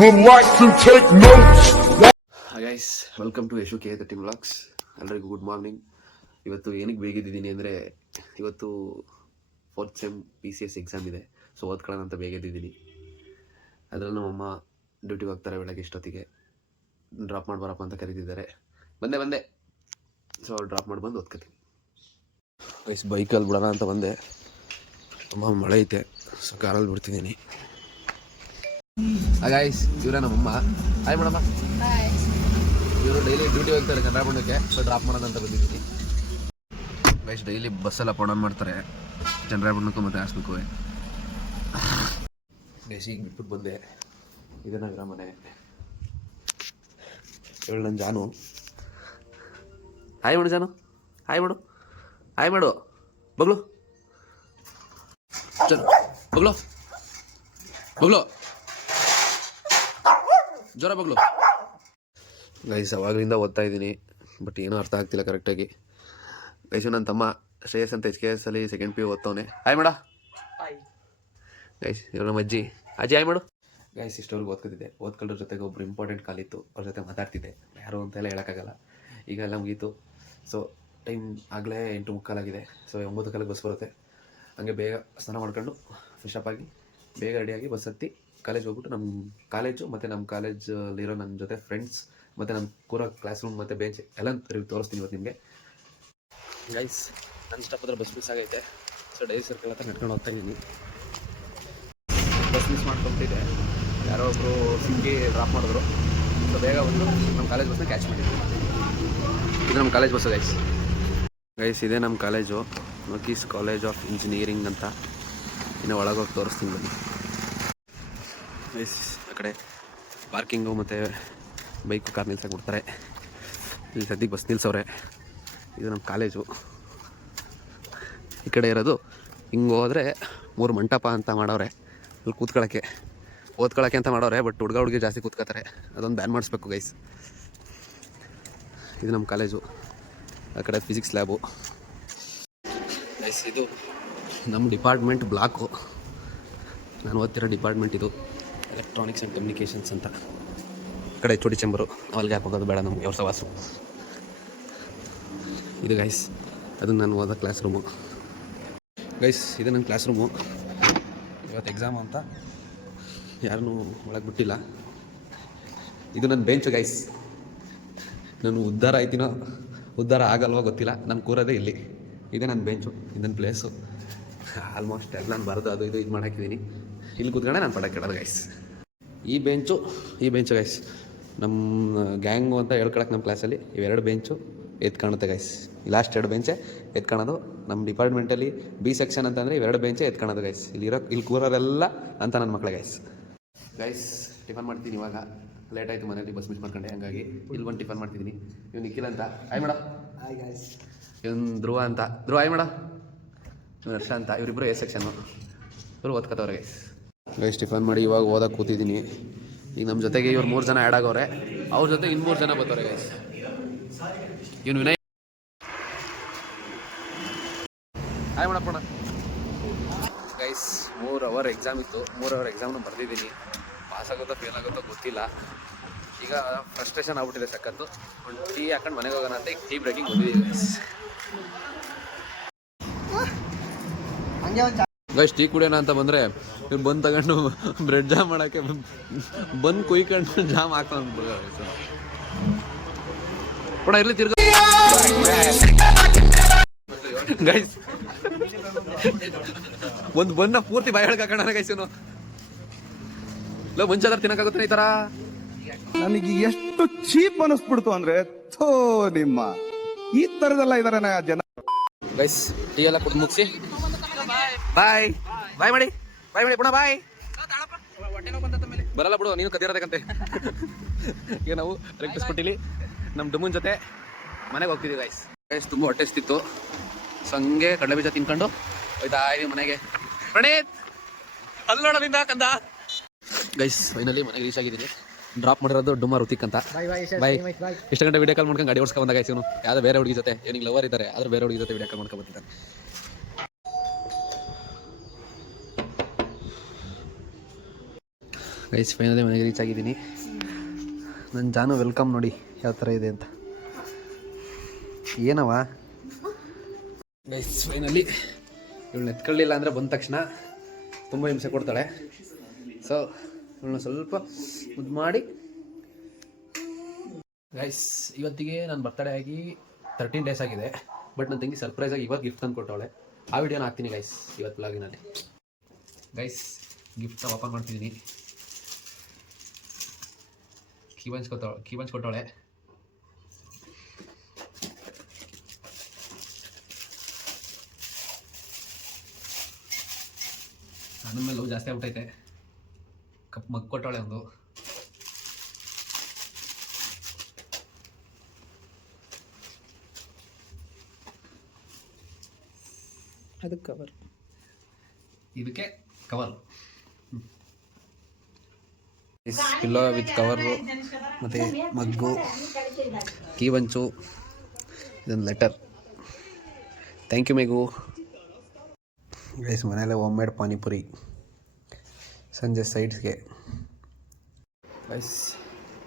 relax and take notes. Hi guys, welcome to Yashu ಕೆ13 vlogs. ಎಲ್ಲರಿಗೂ good morning. ಇವತ್ತು ಏನಕ್ಕೆ ಬೇಗಿದ್ದೀನಿ ಅಂದರೆ ಇವತ್ತು 4th ಸೆಮ್ PCS ಎಕ್ಸಾಮ್ ಇದೆ. ಸೊ ಓದ್ಕೊಳ್ಳೋಣ ಅಂತ ಬೇಗಿದ್ದೀನಿ. ಅದರಲ್ಲಿ ನಮ್ಮಮ್ಮ ಡ್ಯೂಟಿಗೆ ಹೋಗ್ತಾರೆ ಬೆಳಗ್ಗೆ ಇಷ್ಟೊತ್ತಿಗೆ. ಡ್ರಾಪ್ ಮಾಡಿ ಬರಪ್ಪ ಅಂತ ಕರೀತಿದ್ದಾರೆ. ಬಂದೆ. ಸೊ ಡ್ರಾಪ್ ಮಾಡಿ ಬಂದು ಓದ್ಕೊತೀನಿ. ಗೈಸ್, ಬೈಕಲ್ಲಿ ಬಿಡೋಣ ಅಂತ ಬಂದೆ. ಅಮ್ಮ ಮಳೆ ಐತೆ, ಸೊ ಕಾರಲ್ಲಿ ಬಿಡ್ತಿದ್ದೀನಿ. ಗೈಸ್, ಇವರೇ ನಮ್ಮಮ್ಮ. Hi madam. ಇವರು ಡೈಲಿ ಡ್ಯೂಟಿ ಹೋಗ್ತಾರೆ ಚಂದ್ರಾಪುರಕ್ಕೆ. ಸೊ ಡ್ರಾಪ್ ಮಾಡೋಣ ಅಂತ ಬಂದಿದ್ದೀನಿ. ಗೈಸ್, ಡೈಲಿ ಬಸ್ಸೆಲ್ಲ ಅಪ್ ಡೌನ್ ಮಾಡ್ತಾರೆ ಚಂದ್ರಾಪುರಕ್ಕೂ ಮತ್ತು ಹಾಸನಕ್ಕೂ. ಗೈಸ್, ಈಗ ಬಿಟ್ಬಿಟ್ಟು ಬಂದೆ. ಇದನ್ನ ಮನೆ. ಇವಳು ನನ್ನ ಜಾನು. ಹಾಯ್ ಮಾಡು ಜಾನು. ಹಾಯ್ ಮಾಡು ಬಗ್ಲು ಜ್ವರ ಬಗ್ಲು. ಗೈಸ್, ಅವಾಗಲಿಂದ ಓದ್ತಾ ಇದ್ದೀನಿ, ಬಟ್ ಏನೂ ಅರ್ಥ ಆಗ್ತಿಲ್ಲ ಕರೆಕ್ಟಾಗಿ. ಗೈಸು ನನ್ನ ತಮ್ಮ ಶ್ರೇಯಸ್ ಅಂತ HKS ಅಲ್ಲಿ ಸೆಕೆಂಡ್ PU ಓದ್ತವನೆ. ಹಾಯ್ ಮಾಡ. ಗೈಸ್, ಇವ್ರ ನಮ್ಮ ಅಜ್ಜಿ ಹಾಯ್ ಮಾಡು. ಗೈಸ್, ಇಷ್ಟವರೆಗೂ ಓದ್ಕೊತಿದ್ದೆ. ಓದ್ಕೊಳ್ಳೋದ್ರ ಜೊತೆಗೆ ಒಬ್ರು ಇಂಪಾರ್ಟೆಂಟ್ ಕಾಲ್ ಇತ್ತು, ಅವ್ರ ಜೊತೆ ಮಾತಾಡ್ತಿದ್ದೆ. ಯಾರು ಅಂತೆಲ್ಲ ಹೇಳೋಕ್ಕಾಗಲ್ಲ. ಈಗ ಎಲ್ಲ ಮುಗೀತು. ಸೊ ಟೈಮ್ ಆಗಲೇ 8:45 ಸೊ 9 ಬಸ್ ಬರುತ್ತೆ. ಹಂಗೆ ಬೇಗ ಸ್ನಾನ ಮಾಡ್ಕೊಂಡು ಫ್ರೆಶಪ್ ಆಗಿ ಬೇಗ ರೆಡಿಯಾಗಿ ಬಸ್ ಹತ್ತಿ ಕಾಲೇಜ್ ಹೋಗ್ಬಿಟ್ಟು ನಮ್ಮ ಕಾಲೇಜು ಮತ್ತು ನಮ್ಮ ಕಾಲೇಜಲ್ಲಿರೋ ನನ್ನ ಜೊತೆ ಫ್ರೆಂಡ್ಸ್ ಮತ್ತು ನಮ್ಮ ಕೂರೋ ಕ್ಲಾಸ್ ರೂಮ್ ಮತ್ತು ಬೆಂಚ್ ಎಲ್ಲ ತೋರಿಸ್ತೀನಿ ಇವತ್ತು ನಿಮಗೆ. ಗೈಸ್, ನನ್ನ ಸ್ಟಾಪ್ ಹತ್ರ ಬಸ್ ಮಿಸ್ ಆಗೈತೆ. ಸೊ ಡೈರಿ ಸರ್ಕಲ್ ಹತ್ರ ನಡ್ಕೊಂಡು ಹೋಗ್ತಾ ಇದ್ದೀನಿ. ಬಸ್ ಮಿಸ್ ಮಾಡ್ಕೊಂಬಿಟ್ಟಿದೆ. ಯಾರೋ ಒಬ್ಬರು ಸಿಂಗಿ ಡ್ರಾಪ್ ಮಾಡಿದ್ರು. ಸೊ ಬೇಗ ಬಂದು ನಮ್ಮ ಕಾಲೇಜ್ ಬಸ್ನ ಕ್ಯಾಚ್ ಮಾಡಿದ್ವಿ. ಇದು ನಮ್ಮ ಕಾಲೇಜ್ ಬಸ್ಸು ಗೈಸ್. ಇದೇ ನಮ್ಮ ಕಾಲೇಜು, ನೊಕೀಸ್ ಕಾಲೇಜ್ ಆಫ್ ಇಂಜಿನಿಯರಿಂಗ್ ಅಂತ. ಇನ್ನು ಒಳಗೋಗಿ ತೋರಿಸ್ತೀನಿ ಬನ್ನಿ. ಗೈಸ್, ಆ ಕಡೆ ಪಾರ್ಕಿಂಗು ಮತ್ತು ಬೈಕು ಕಾರ್ ನಿಲ್ಸಕ್ಕೆ ಬಿಡ್ತಾರೆ. ಇಲ್ಲಿ ಸದ್ಯಕ್ಕೆ ಬಸ್ ನಿಲ್ಸವ್ರೆ. ಇದು ನಮ್ಮ ಕಾಲೇಜು. ಈ ಕಡೆ ಇರೋದು ಹಿಂಗೆ ಹೋದರೆ 3 ಮಂಟಪ ಅಂತ ಮಾಡವ್ರೆ. ಇಲ್ಲಿ ಓದ್ಕೊಳ್ಳೋಕ್ಕೆ ಅಂತ ಮಾಡವ್ರೆ. ಬಟ್ ಹುಡುಗಿ ಜಾಸ್ತಿ ಕೂತ್ಕೋತಾರೆ. ಅದೊಂದು ಬ್ಯಾನ್ ಮಾಡಿಸ್ಬೇಕು ಗೈಸ್. ಇದು ನಮ್ಮ ಕಾಲೇಜು. ಆ ಕಡೆ ಫಿಸಿಕ್ಸ್ ಲ್ಯಾಬು. ಗೈಸ್, ಇದು ನಮ್ಮ ಡಿಪಾರ್ಟ್ಮೆಂಟ್ ಬ್ಲಾಕು. ನಾನು ಓದ್ತಿರೋ ಡಿಪಾರ್ಟ್ಮೆಂಟ್ ಇದು ಎಲೆಕ್ಟ್ರಾನಿಕ್ಸ್ ಆ್ಯಂಡ್ ಕಮ್ಯುನಿಕೇಷನ್ಸ್ ಅಂತ. ಆ ಕಡೆ ಚೋಟಿ ಚೆಂಬರು, ಅಲ್ಲಿಗೆ ಹಾಕೋದು ಬೇಡ ನಮಗೆ ಅವ್ರ ಸವಾಸು. ಇದು ಗೈಸ್, ಅದು ನಾನು ಓದೋ ಕ್ಲಾಸ್ ರೂಮು. ಗೈಸ್, ಇದು ನನ್ನ ಕ್ಲಾಸ್ ರೂಮು. ಇವತ್ತು ಎಕ್ಸಾಮ್ ಅಂತ ಯಾರನ್ನೂ ಒಳಗೆ ಬಿಟ್ಟಿಲ್ಲ. ಇದು ನನ್ನ ಬೆಂಚು ಗೈಸ್. ನಾನು ಉದ್ಧಾರ ಆಯ್ತೀನೋ ಉದ್ಧಾರ ಆಗಲ್ವೋ ಗೊತ್ತಿಲ್ಲ. ನಾನು ಕೂರೋದೇ ಇಲ್ಲಿ. ಇದೇ ನನ್ನ ಬೆಂಚು, ಇದು ನನ್ನ ಪ್ಲೇಸು. ಆಲ್ಮೋಸ್ಟ್ ಎಲ್ಲ ನಾನು ಬರೋದು ಅದು ಇದು ಮಾಡಾಕಿದ್ದೀನಿ. ಇಲ್ಲಿ ಕೂತ್ಕೊಂಡೆ ನಾನು ಪಡಕ್ಕೆ ಕೇಳೋದು ಗೈಸ್. ಈ ಬೆಂಚು ಗೈಸ್, ನಮ್ಮ ಗ್ಯಾಂಗು ಅಂತ ಹೇಳ್ಕೊಳಕ್ಕೆ ನಮ್ಮ ಕ್ಲಾಸಲ್ಲಿ ಇವೆರಡು ಬೆಂಚು ಎತ್ಕಾಣುತ್ತೆ ಗೈಸ್. ಲಾಸ್ಟ್ 2 ಬೆಂಚೆ ಎತ್ಕೊಳ್ಳೋದು. ನಮ್ಮ ಡಿಪಾರ್ಟ್ಮೆಂಟಲ್ಲಿ B ಸೆಕ್ಷನ್ ಅಂತಂದರೆ ಇವೆರಡು ಬೆಂಚೆ ಎತ್ಕೊಳ್ಳೋದು ಗೈಸ್. ಇಲ್ಲಿ ಕೂರೋರೆಲ್ಲ ಅಂತ ನನ್ನ ಮಕ್ಕಳೇ ಗೈಸ್. ಟಿಫನ್ ಮಾಡ್ತೀನಿ ಇವಾಗ. ಲೇಟ್ ಆಯಿತು, ಮನೇಲಿ ಬಸ್ ಮಿಸ್ ಮಾಡ್ಕೊಂಡೆ. ಹಂಗಾಗಿ ಇಲ್ಲಿ ಬಂದು ಟಿಫನ್ ಮಾಡ್ತಿದ್ದೀನಿ. ಇವ್ನು ನಿಖಿಲ್ ಅಂತ. ಹಾಯ್ ಮೇಡ. Hi guys. ಇವ್ನು ಧ್ರುವ ಅಂತ. ಹಾಯ್ ಮೇಡ. ಇವ್ನು ಹರ್ಷ ಅಂತ. ಇವರಿಬ್ಬರು A ಸೆಕ್ಷನ್ನು. ಇವರು ಓದ್ಕೋತವ್ರೆ ಗೈಸ್. ಟಿಫನ್ ಮಾಡಿ ಇವಾಗ ಓದಕ್ಕೆ ಕೂತಿದ್ದೀನಿ. ಈಗ ನಮ್ಮ ಜೊತೆಗೆ ಇವ್ರು 3 ಜನ ಆ್ಯಡ್ ಆಗವ್ರೆ. ಅವ್ರ ಜೊತೆ ಇನ್ನು 3 ಜನ ಬರ್ತಾರೆ ಗೈಸ್. ಇವನು ವಿನಯ್. ಹಾಯ್ ಮಾಡಪ್ಪಣ. ಗೈಸ್, 3 ಅವರ್ ಎಕ್ಸಾಮ್ ಇತ್ತು. 3 ಅವರ್ ಎಕ್ಸಾಮ್ನ ಬರೆದಿದ್ದೀನಿ. ಪಾಸ್ ಆಗುತ್ತೋ ಫೇಲ್ ಆಗುತ್ತೋ ಗೊತ್ತಿಲ್ಲ. ಈಗ ಫ್ರಸ್ಟ್ರೇಷನ್ ಆಗ್ಬಿಟ್ಟಿದೆ ಸಖತ್ತು. ಒಂದು ಟೀ ಹಾಕೊಂಡು ಮನೆಗೆ ಹೋಗೋಣ ಅಂತ ಈಗ ಟೀ ಬ್ರೇಕಿಂಗ್ ಬಂದಿದ್ದೀವಿ ಗೈಸ್. ಟೀ ಕುಡಿಯೋಣ ಅಂತ ಬಂದರೆ ಇವ್ರು ಬಂದು ತಗೊಂಡು ಬ್ರೆಡ್ ಜಾಮ್ ಮಾಡೋಕ್ಕೆ ಬಂದು ಕುಯ್ಕೊಂಡು ಜಾಮ್ ಹಾಕೊಂಡು ಕೂಡ ಇರಲಿ ತಿರ್ಗ ಗೈಸ್. ಒಂದು ಬನ್ನ ಪೂರ್ತಿ ಬಾಯಿ ಹೇಳ್ಕ ಹಾಕೋಣ ಗೈಸ್. ಇವನು ಮುಂಚೆ ತಿನ್ನಕ್ಕಾಗುತ್ತೆ ಈ ಥರ. ನನಗೆ ಎಷ್ಟು ಚೀಪ್ ಅನಿಸ್ಬಿಡ್ತು ಅಂದ್ರೆ, ಥೋ ನಿಮ್ಮ ಈ ತರದೆಲ್ಲ ಇದಾರೆ ಜನ. ಗೈಸ್, ಟೀ ಎಲ್ಲ ಕುಡಿದು ಮುಗಿಸಿ ಬಾಯ್ ಮಾಡಿ ಪುನಃ ಬಾಯ್. ಬರಲ್ಲ ಬಿಡು, ನೀನು ಕದಿರೋದಕ್ಕಂತೆ. ಈಗ ನಾವು ಎಲೆಕ್ಟ್ರಿಸಿಟಿಲಿ ನಮ್ಮ ಡುಮ್ಮನ್ ಜೊತೆ ಮನೆಗೆ ಹೋಗ್ತಿದ್ದೀವಿ ಗೈಸ್. ತುಂಬ ಹೊಟ್ಟೆ ಹಸ್ತಿತ್ತು. ಸೊ ಹಂಗೆ ಕಡಲೆ ಬೀಜ ತಿನ್ಕೊಂಡು ಹೋಯ್ತಾ ಇದೀವಿ ಮನೆಗೆ. ಪ್ರಣೀತ್ ಅಲ್ಲಿ ನೋಡೋದಿಂದ ಕಂದ. ಗೈಸ್, ಫೈನಲಿ ಮನೆಗೆ ರೀಚ್ ಆಗಿದ್ದೀನಿ. ಡ್ರಾಪ್ ಮಾಡಿರೋದು ಡುಮ್ಮ ಋತಿಕ್ ಅಂತ. ಬಾಯ್. ಇಷ್ಟು ಗಂಟೆ ವಿಡಿಯೋ ಕಾಲ್ ಮಾಡ್ಕೊಂಡು ಗಾಡಿ ಓಡಿಸ್ಕೊಂಡು ಬಂದ ಗೈಸ್. ಇವನು ಯಾವುದೋ ಬೇರೆ ಹುಡುಗಿ ಜೊತೆ, ಇವನಿಗೆ ಲವರ್ ಇದ್ದಾರೆ, ಆದ್ರೆ ಬೇರೆ ಹುಡುಗಿ ಜೊತೆ ವಿಡಿಯೋ ಕಾಲ್ ಮಾಡ್ಕೊಂಡು ಬರ್ತಿದ್ದಾನೆ. ಗೈಸ್ ಫೈನಲಿ ಮನೆಗೆ ರೀಚ್ ಆಗಿದ್ದೀನಿ. ನನ್ನ ಜಾನು ವೆಲ್ಕಮ್ ನೋಡಿ ಯಾವ ಥರ ಇದೆ ಅಂತ. ಏನವ ಗೈಸ್ ಫೈನಲಿ ಇವಳನ್ನ ಎತ್ಕೊಳ್ಳಿಲ್ಲ ಅಂದರೆ ಬಂದ ತಕ್ಷಣ ತುಂಬ ಹಿಂಸೆ ಕೊಡ್ತಾಳೆ. ಸೊ ಇವಳನ್ನ ಸ್ವಲ್ಪ ಮುದ್ದು ಮಾಡಿ. ಗೈಸ್ ಇವತ್ತಿಗೆ ನನ್ನ ಬರ್ತಡೇ ಆಗಿ 13 ಡೇಸ್ ಆಗಿದೆ. ಬಟ್ ನನ್ನ ತಂಗಿ ಸರ್ಪ್ರೈಸಾಗಿ ಇವತ್ತು ಗಿಫ್ಟ್ ತಂದು ಕೊಟ್ಟವಳೆ. ಆ ವಿಡಿಯೋನ ಹಾಕ್ತೀನಿ ಗೈಸ್ ಇವತ್ತು ಬ್ಲಾಗಿನಲ್ಲಿ. ಗೈಸ್ ಗಿಫ್ಟ್ನ ಓಪನ್ ಮಾಡ್ತಿದ್ದೀನಿ. ಕೀ ಬಂಚ್ ಕೊಟ್ಟವಳೆ. ನನ್ನ ಮೇಲೆ ಲವ್ ಜಾಸ್ತಿ ಆಗ್ಬಿಟ್ಟೈತೆ. ಕಪ್ ಮಗ್ ಕೊಟ್ಟವಳೆ ಒಂದು. ಅದಕ್ಕೆ ಕವರ್, ಇದಕ್ಕೆ ಕವರ್, ಪಿಲ್ಲೋ ವಿತ್ ಕವರು ಮತ್ತು ಮಗ್ಗು, ಕೀ ಬಂಚು, ಇದೊಂದು letter. Thank you Meghu. Guys ಮನೆಯಲ್ಲೇ ಹೋಮ್ ಮೇಡ್ ಪಾನಿಪುರಿ ಸಂಜೆ ಸೈಡ್ಸ್ಗೆ. ಗೈಸ್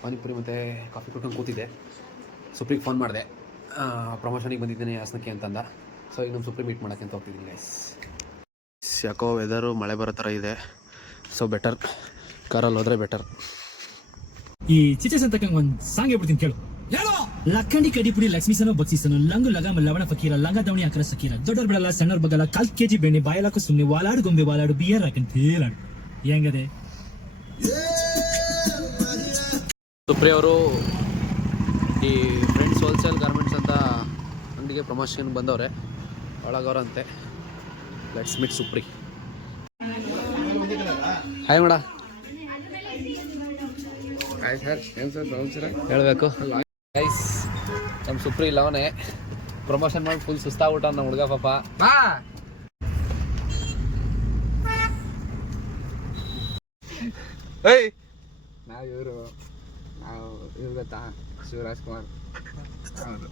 ಪಾನಿಪುರಿ ಮತ್ತು ಕಾಫಿ ಕುಡ್ಕೊಂಡು ಕೂತಿದ್ದೆ. ಸುಪ್ರಿಗೆ ಫೋನ್ ಮಾಡಿದೆ, ಪ್ರಮೋಷನಿಗೆ ಬಂದಿದ್ದೀನಿ ಹಾಸನಕ್ಕೆ ಅಂತಂದ. ಸೊ ಇನ್ನೊಂದು ಸುಪ್ರಿ ಮೀಟ್ ಮಾಡೋಕ್ಕೆ ಅಂತ ಹೋಗ್ತಿದ್ದೀನಿ ಗೈಸ್. ಯಾಕೋ ವೆದರು ಮಳೆ ಬರೋ ಥರ ಇದೆ. ಸೊ ಬೆಟರ್ ಕಾರಲ್ಲಿ ಹೋದರೆ ಬೆಟರ್. ಈ ಚಿಚಸ್ ಅಂತ ಒಂದು ಸಾಂಗ್ ಹೇಳ್ಬಿಡ್ತೀನಿ ಕೇಳು. ಲಕ್ಕಂಡಿ ಕಡಿಪುಡಿ ಲಕ್ಷ್ಮೀಸನೋ ಬಕ್ಸಿಸನು ಲಂಗು ಲಗಾಮ ಲವಣ ಫಕೀರ ಲಂಗ ದವಣಿ ಹಾಕರ ಸಕೀರ ದೊಡ್ಡವ್ರ ಬಿಡಲ್ಲ ಸಣ್ಣವ್ರ ಬಗಲ್ಲ 1/4 kg ಬೆಣ್ಣೆ ಬಾಯಲಾಕು ಸುಮ್ಮನೆ ವಾಲಾಡು ಗೊಂಬೆ ವಾಲಾಡು ಬಿಯರ್ ಹಾಕಂತ ಹೇಳಾಡು ಹೆಂಗದೆ. ಸುಪ್ರಿ ಅವರು ಈ ಫ್ರೆಂಡ್ಸ್ ಹೋಲ್ಸೇಲ್ ಗಾರ್ಮೆಂಟ್ಸ್ ಅಂತ ಅಂಗಡಿಗೆ ಪ್ರಮೋಷನ್ ಬಂದವ್ರೆ. ಒಳಗವ್ರಂತೆ. Let's meet Supri. ಹಾಯ್ ಮೇಡ. ಹೇಳಬೇಕು ಗೈಸ್, ನಮ್ಮ ಸುಪ್ರಿ ಇಲ್ಲವನೇ ಪ್ರಮೋಷನ್ ಮಾಡಿ ಫುಲ್ ಸುಸ್ತಾಗ್ಬಿಟ್ಟ ನಮ್ಮ ಹುಡುಗ ಪಾಪ. ಏಯ್ ನಾವು ಇವರು ಗೊತ್ತಾ ಶಿವರಾಜ್ ಕುಮಾರ್. ಹೌದು,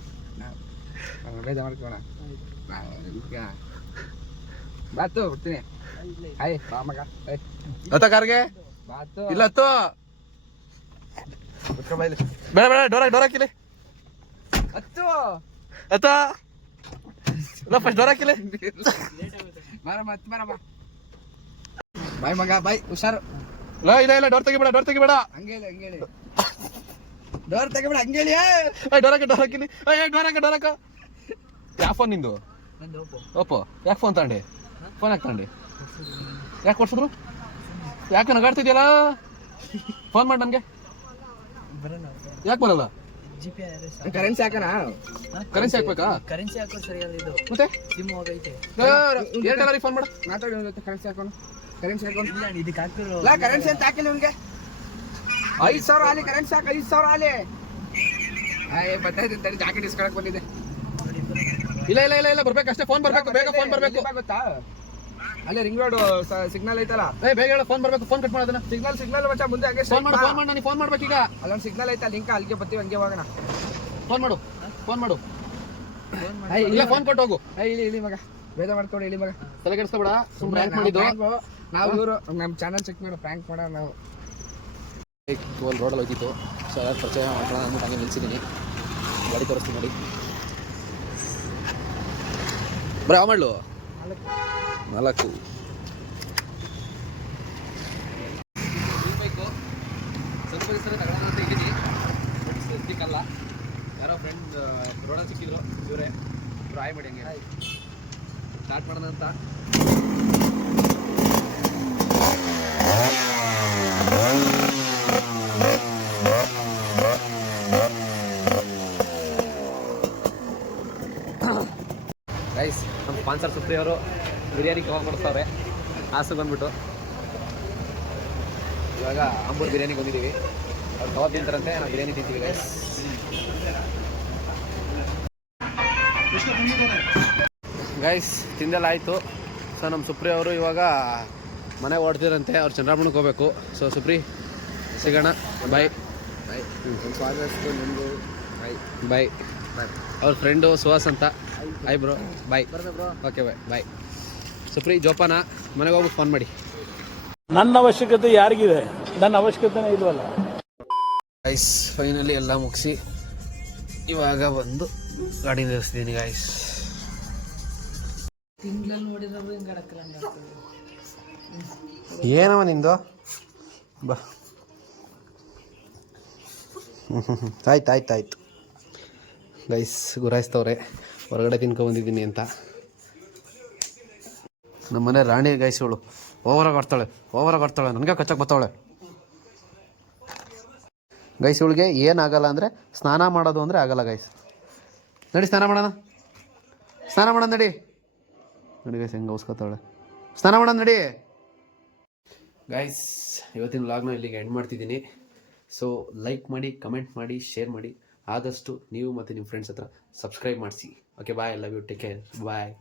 ನಾವು ಬೇಜ ಮಾಡ್ಕೋಣ. ಬಾತು ಬಿಡ್ತೀನಿ. ಹಾಯ್ ಬಾ ಮಗ. ಅತ್ತ ಕಾರ್ಗೆ ಬಾತು ಇಲ್ಲ ಅತ್ತು ಬೇಡ ಬೇಡ ಡೋರ್ ಹಾಕಿಲಿ ಹತ್ತು ಅತ್ತ ಫಸ್ಟ್ ಡೋರ್ ಹಾಕಿಲಿ. ಬರಮ್ಮ ಬಾಯ್ ಮಗ ಬಾಯ್. ಹುಷಾರು. ಇಲ್ಲ ಡೋರ್ ತೆಗಿಬೇಡ ಹಂಗೇಳಿ ಡೋರ್ ತೆಗಿಬೇಡ ಹಂಗೇಳಿ. ಡೋರ್ ಹಾಕಿಲಿ. ಡೋರ್ ಹಾಕ. ಯಾವ ಫೋನ್ ನಿಂದು? ಓಪೋ. ಯಾಕೆ ಫೋನ್ ತಗೊಂಡೆ? ಫೋನ್ ಯಾಕೆ ತಗೊಂಡೆ? ಯಾಕೆ ಕೊಡ್ಸಿದ್ರು? ಯಾಕೆ ನಗಾಡ್ತಿದ್ಯಲ್ಲ? ಫೋನ್ ಮಾಡಿ ನನಗೆ. ಯಾಕೆ ಬರಲ್ಲ? ಕರೆನ್ಸಿ ಹಾಕೋಣ. ಕರೆನ್ಸಿ ಹಾಕ್ಬೇಕಾ? ಕರೆನ್ಸಿ ಹಾಕೋ ಸರಿಯಲ್ಲ ಇದು. ಮತ್ತೆ ಸಿಮ್ ಹೋಗೈತೆ. ಏರ್ಟೆಲ್ ಫೋನ್ ಮಾಡು. ಮಾತಾಡಿ. ಕರೆನ್ಸಿ ಹಾಕೋಣ. ಕರೆನ್ಸಿ ಹಾಕೋಣ. ಇದಕ್ಕೆ ಹಾಕಿರೋ ಇಲ್ಲ ಕರೆನ್ಸಿ ಅಂತ ಹಾಕಿಲ್ಲ ನಿಮ್ಗೆ. 5,000 ಆಲಿ ಕರೆನ್ಸಿ ಹಾಕ. 5,000 ಆಲಿ. ಬರ್ತಾ ಜಾಕೆಟ್ ಇಸ್ಕೊಳಕ್ ಬಂದಿದೆ. ಇಲ್ಲ ಬರ್ಬೇಕಷ್ಟೇ. ಫೋನ್ ಬರ್ಬೇಕು, ಬೇಗ ಫೋನ್ ಬರ್ಬೇಕು. ಗೊತ್ತಾ ಅಲ್ಲಿ ರಿಂಗ್ ರೋಡ್ ಸಿಗ್ನಲ್ ಐತಲ್ಲ. ಬೇಗ ಹೇಳ, ಫೋನ್ ಬರ್ಬೇಕು. ಫೋನ್ ಕಟ್ ಮಾಡೋದನ್ನ. ಸಿಗ್ನಲ್ ಮಚ್ಚ ಮುಂದೆ ಹಂಗೆ ಫೋನ್ ಮಾಡು. ನನಗೆ ಫೋನ್ ಮಾಡ್ಬೇಕೀಗ. ಅಲ್ಲೊಂದು ಸಿಗ್ನಲ್ ಐತ, ಲಿಂಕ್ ಅಲ್ಲಿಗೆ ಬರ್ತೀವಿ, ಹಂಗೆ ಹೋಗೋಣ. ಫೋನ್ ಮಾಡು. ಇಲ್ಲ ಫೋನ್ ಕೊಟ್ಟು ಹೋಗು. ಇಳಿ ಮಗ, ಬೇಜ ಮಾಡ್ಕೊಡಿ. ಇಳಿ ಮಗ, ತಲೆ ಕೆಡಿಸ್ಕೊಬೇಡ. ಸುಮ್ಮನೆ ಪ್ರ್ಯಾಂಕ್ ಮಾಡಿದ್ದು ನಾವು. ಇವರು ನಮ್ಮ ಚಾನಲ್ ಚೆಕ್ ಮಾಡಿ ಪ್ರ್ಯಾಂಕ್ ಮಾಡೋಣ ನಾವು. ರೋಡಲ್ಲಿ ಹೋಗಿತ್ತು. ಸೊ ಯಾರು ಪರಿಚಯ ಮಾಡ್ಕೊಳ್ಳೋಣ ಅಂದ್ಬಿಟ್ಟು ಹಂಗೆ ನಿಲ್ಸಿದ್ದೀನಿ. ಗಾಡಿ ತೋರಿಸ್ತೀನಿ ನೋಡಿ. ಬರೀ ಯಾವ ಮಾಡಲು 4 ಈ ಬೈಕು ಸ್ವಲ್ಪ ದಿವಸ ತಗೊಳ್ಳೋಣ ಅಂತ ಇದ್ದೀನಿ. ಸದ್ಯಕ್ಕಲ್ಲ, ಯಾರೋ ಫ್ರೆಂಡ್ ರೋಡಲ್ಲಿ ಸಿಕ್ಕಿದ್ರು. ಇವರೇ ಟ್ರೈ ಮಾಡಿ ಹಂಗೆ ಸ್ಟಾರ್ಟ್ ಮಾಡೋಣ ಅಂತ. ಗೈಸ್ ನಮ್ಮ ಸ್ಪಾನ್ಸರ್ ಸುಪ್ರಿ ಅವರು ಬಿರಿಯಾನಿ ಕವರ್ ಮಾಡಿಸ್ತಾರೆ. ಹಾಸನ ಬಂದ್ಬಿಟ್ಟು ಇವಾಗ ಆಂಬೂರ್ ಬಿರಿಯಾನಿ ಬಂದಿದ್ದೀವಿ. ಅವ್ರು ಕವರ್ ತಿಂತಾರಂತೆ, ನಾವು ಬಿರಿಯಾನಿ ತಿಂತೀವಿ ಗೈಸ್. ಗೈಸ್ ತಿಂದೆಲ್ಲ ಆಯಿತು. ಸೊ ನಮ್ಮ ಸುಪ್ರಿ ಅವರು ಇವಾಗ ಮನೆ ಓಡ್ತಿರಂತೆ. ಅವ್ರು ಚಂದ್ರಮಣಕ್ಕೆ ಹೋಗ್ಬೇಕು. ಸೊ ಸುಪ್ರಿ ಸಿಗೋಣ. ಬಾಯ್. ಸ್ವಲ್ಪ ಆದಷ್ಟು ನಿಮ್ಮದು ಬಾಯ್. ಅವ್ರ ಫ್ರೆಂಡು ಸುಹಾಸ್ ಅಂತ. Hi bro. Bye. Okay bye. Supri ಜೋಪಾನ. ಮನೆಗೆ ಹೋಗ್ಬಿಟ್ಟು ಫೋನ್ ಮಾಡಿ. ನನ್ನ ಅವಶ್ಯಕತೆ ಯಾರಿಗಿದೆ? ನನ್ನ ಅವಶ್ಯಕತೆನೇ ಇಲ್ವಲ್ಲ. ಗೈಸ್ ಫೈನಲಿ ಎಲ್ಲ ಮುಗಿಸಿ ಇವಾಗ ಬಂದು ಗಾಡಿ ನಿಲ್ಲಿಸ್ತೀನಿ ಗೈಸ್. ಏನವ ನಿಂದು ಬಾ. ಆಯ್ತು ಗೈಸ್ ಗುರಾಯಿಸ್ತವ್ರೆ ಹೊರಗಡೆ ತಿನ್ಕೊಂಬಂದಿದ್ದೀನಿ ಅಂತ. ನಮ್ಮನೆ ರಾಣಿ ಗೈಸ್ ಇವಳು ಓವರಾಗಿ ಆಡ್ತಾಳೆ ನನಗೆ ಕಚ್ಚಕ್ಕೆ ಬರ್ತಾವಳೆ ಗೈಸ್. ಇವಳಿಗೆ ಏನಾಗಲ್ಲ ಅಂದರೆ ಸ್ನಾನ ಮಾಡೋದು ಅಂದರೆ ಆಗಲ್ಲ ಗೈಸ್. ನಡಿ ಸ್ನಾನ ಮಾಡೋಣ ನಡಿ ಗೈಸ್ ಹೆಂಗೆ ಔಸ್ಕೊತಾವಳೆ. ಸ್ನಾನ ಮಾಡೋಣ ನಡಿ ಗೈಸ್. ಇವತ್ತಿನ ವ್ಲಾಗ್ನ ಇಲ್ಲಿಗೆ ಎಂಡ್ ಮಾಡ್ತಿದ್ದೀನಿ. ಸೊ ಲೈಕ್ ಮಾಡಿ, ಕಮೆಂಟ್ ಮಾಡಿ, ಶೇರ್ ಮಾಡಿ. ಆದಷ್ಟು ನೀವು ಮತ್ತು ನಿಮ್ಮ ಫ್ರೆಂಡ್ಸ್ ಹತ್ರ ಸಬ್ಸ್ಕ್ರೈಬ್ ಮಾಡಿಸಿ. Okay bye, love you, take care, bye.